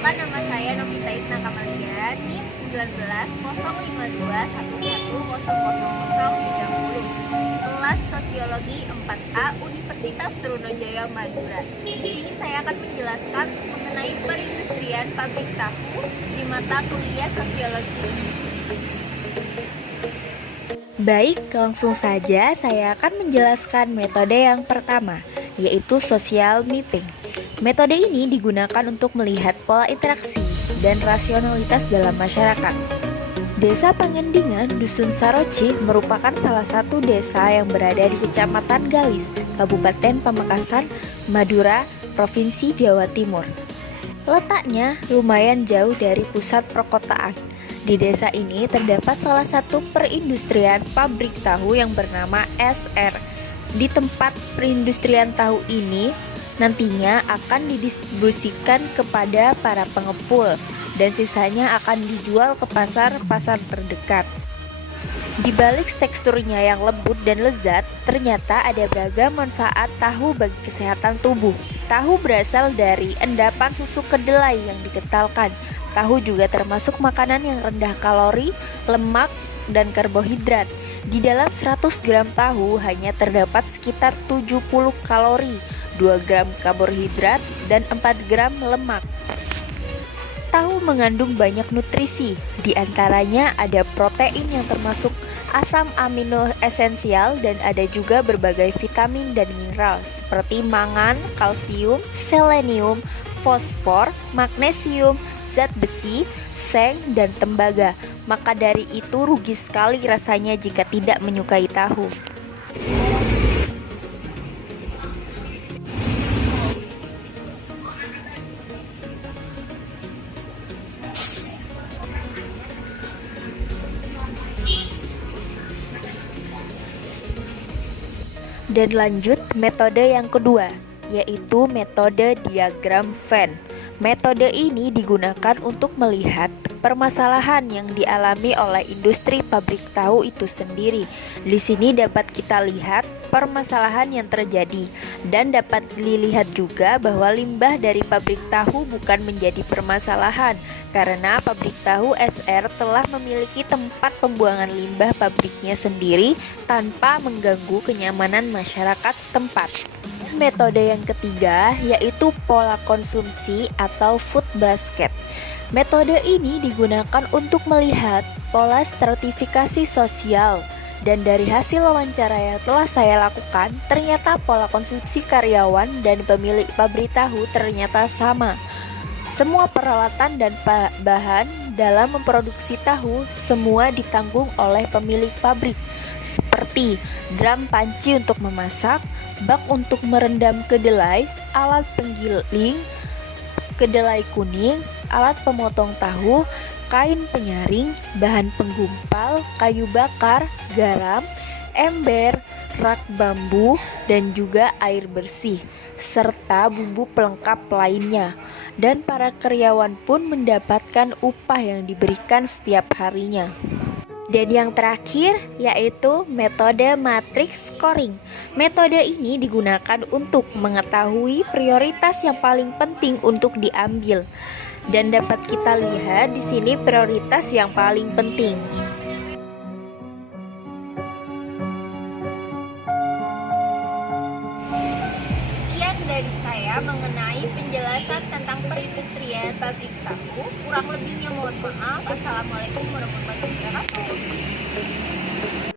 Perkenalkan, nama saya Novita Isna Kamalian, NIM 19 05111000030, kelas Sosiologi 4A Universitas Trunajaya Madura. Di sini saya akan menjelaskan mengenai perindustrian pabrik tahu di mata kuliah Sosiologi. Baik, langsung saja saya akan menjelaskan metode yang pertama, yaitu social mapping. Metode ini digunakan untuk melihat pola interaksi dan rasionalitas dalam masyarakat. Desa Pangendingan, Dusun Saroci merupakan salah satu desa yang berada di Kecamatan Galis, Kabupaten Pamekasan, Madura, Provinsi Jawa Timur. Letaknya lumayan jauh dari pusat perkotaan. Di desa ini terdapat salah satu perindustrian pabrik tahu yang bernama SR. Di tempat perindustrian tahu ini nantinya akan didistribusikan kepada para pengepul dan sisanya akan dijual ke pasar-pasar terdekat. Di balik teksturnya yang lembut dan lezat, ternyata ada beragam manfaat tahu bagi kesehatan tubuh. Tahu berasal dari endapan susu kedelai yang dikentalkan. Tahu juga termasuk makanan yang rendah kalori, lemak, dan karbohidrat. Di dalam 100 gram tahu hanya terdapat sekitar 70 kalori, 2 gram karbohidrat, dan 4 gram lemak. Tahu mengandung banyak nutrisi, di antaranya ada protein yang termasuk asam amino esensial dan ada juga berbagai vitamin dan mineral seperti mangan, kalsium, selenium, fosfor, magnesium, zat besi, seng, dan tembaga. Maka dari itu rugi sekali rasanya jika tidak menyukai tahu. Dan lanjut metode yang kedua, yaitu metode diagram Venn. Metode ini digunakan untuk melihat permasalahan yang dialami oleh industri pabrik tahu itu sendiri. Di sini dapat kita lihat permasalahan yang terjadi dan dapat dilihat juga bahwa limbah dari pabrik tahu bukan menjadi permasalahan karena pabrik tahu SR telah memiliki tempat pembuangan limbah pabriknya sendiri tanpa mengganggu kenyamanan masyarakat setempat. Metode yang ketiga yaitu pola konsumsi atau food basket. Metode ini digunakan untuk melihat pola stratifikasi sosial dan dari hasil wawancara yang telah saya lakukan ternyata pola konsumsi karyawan dan pemilik pabrik tahu ternyata sama. Semua peralatan dan bahan dalam memproduksi tahu semua ditanggung oleh pemilik pabrik seperti drum panci untuk memasak, bak untuk merendam kedelai, alat penggiling kedelai kuning, alat pemotong tahu, kain penyaring, bahan penggumpal, kayu bakar, garam, ember, rak bambu, dan juga air bersih, serta bumbu pelengkap lainnya. Dan para karyawan pun mendapatkan upah yang diberikan setiap harinya. Dan yang terakhir yaitu metode matrix scoring. Metode ini digunakan untuk mengetahui prioritas yang paling penting untuk diambil. Dan dapat kita lihat di sini prioritas yang paling penting. Sekian dari saya mengenai penjelasan tentang perindustrian pabrik tahu. Kurang lebihnya mohon maaf. Wassalamualaikum warahmatullahi wabarakatuh.